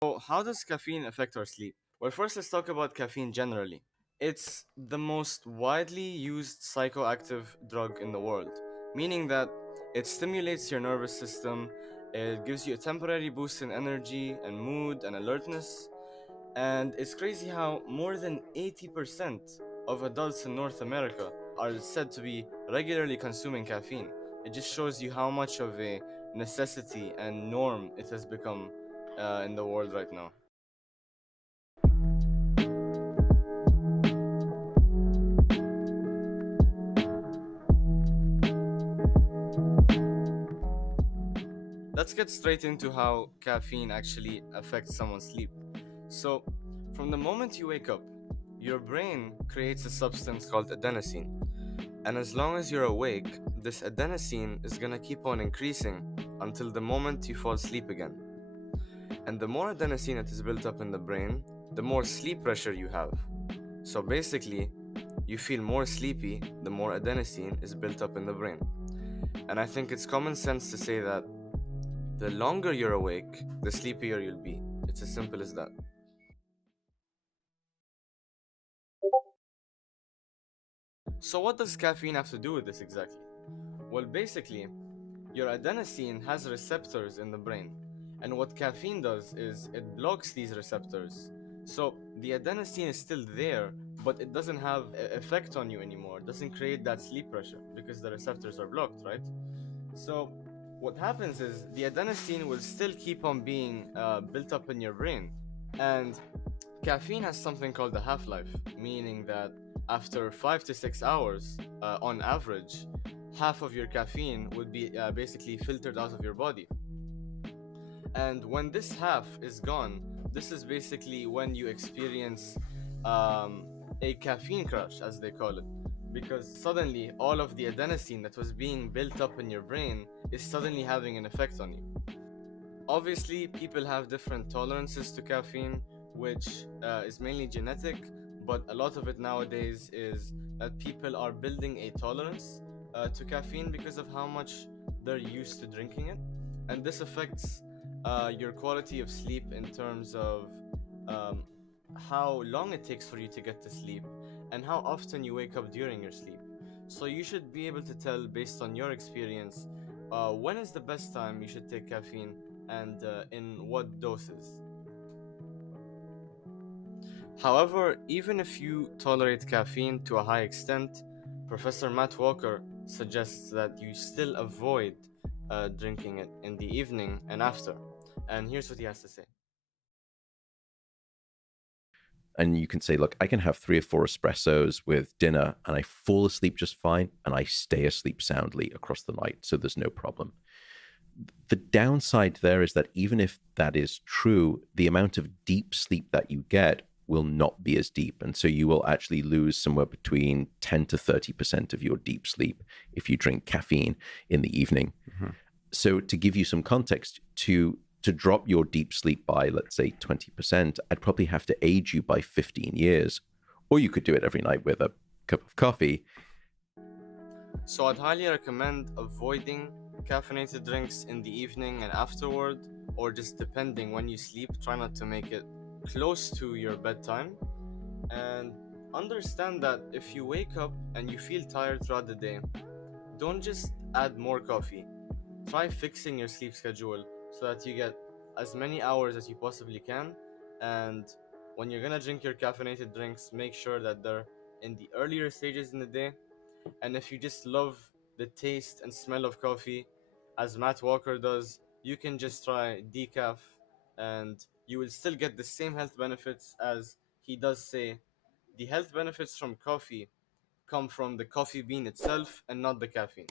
So, how does caffeine affect our sleep? Well, first, let's talk about caffeine generally. It's the most widely used psychoactive drug in the world, meaning that it stimulates your nervous system, it gives you a temporary boost in energy and mood and alertness, and it's crazy how more than 80% of adults in North America are said to be regularly consuming caffeine. It just shows you how much of a necessity and norm it has become in the world right now. Let's get straight into how caffeine actually affects someone's sleep. So, from the moment you wake up, your brain creates a substance called adenosine. And as long as you're awake, this adenosine is gonna keep on increasing until the moment you fall asleep again. And the more adenosine that is built up in the brain, the more sleep pressure you have. So basically, you feel more sleepy the more adenosine is built up in the brain. And I think it's common sense to say that the longer you're awake, the sleepier you'll be. It's as simple as that. So, what does caffeine have to do with this exactly? Well, basically, your adenosine has receptors in the brain, and what caffeine does is it blocks these receptors. So, the adenosine is still there, but it doesn't have effect on you anymore. It doesn't create that sleep pressure because the receptors are blocked, right? So, what happens is the adenosine will still keep on being built up in your brain, and caffeine has something called a half life, meaning that after 5 to 6 hours, on average, half of your caffeine would be basically filtered out of your body. And when this half is gone, this is basically when you experience um, a caffeine crash, as they call it, because suddenly all of the adenosine that was being built up in your brain is suddenly having an effect on you. Obviously, people have different tolerances to caffeine, which is mainly genetic, but a lot of it nowadays is that people are building a tolerance to caffeine because of how much they're used to drinking it. And this affects your quality of sleep in terms of um, how long it takes for you to get to sleep and how often you wake up during your sleep. So, you should be able to tell based on your experience when is the best time you should take caffeine and in what doses. However, even if you tolerate caffeine to a high extent, Professor Matt Walker suggests that you still avoid drinking it in the evening and after. And here's what he has to say. And you can say, look, I can have 3 or 4 espressos with dinner and I fall asleep just fine and I stay asleep soundly across the night. So there's no problem. The downside there is that even if that is true, the amount of deep sleep that you get will not be as deep. And so you will actually lose somewhere between 10 to 30% of your deep sleep if you drink caffeine in the evening. Mm-hmm. So to give you some context, to drop your deep sleep by, let's say, 20%, I'd probably have to age you by 15 years. Or you could do it every night with a cup of coffee. So I'd highly recommend avoiding caffeinated drinks in the evening and afterward, or just depending when you sleep. Try not to make it close to your bedtime. And understand that if you wake up and you feel tired throughout the day, don't just add more coffee. Try fixing your sleep schedule so that you get as many hours as you possibly can. And when you're gonna drink your caffeinated drinks, make sure that they're in the earlier stages in the day. And if you just love the taste and smell of coffee, as Matt Walker does, you can just try decaf and you will still get the same health benefits as he does say. The health benefits from coffee come from the coffee bean itself and not the caffeine.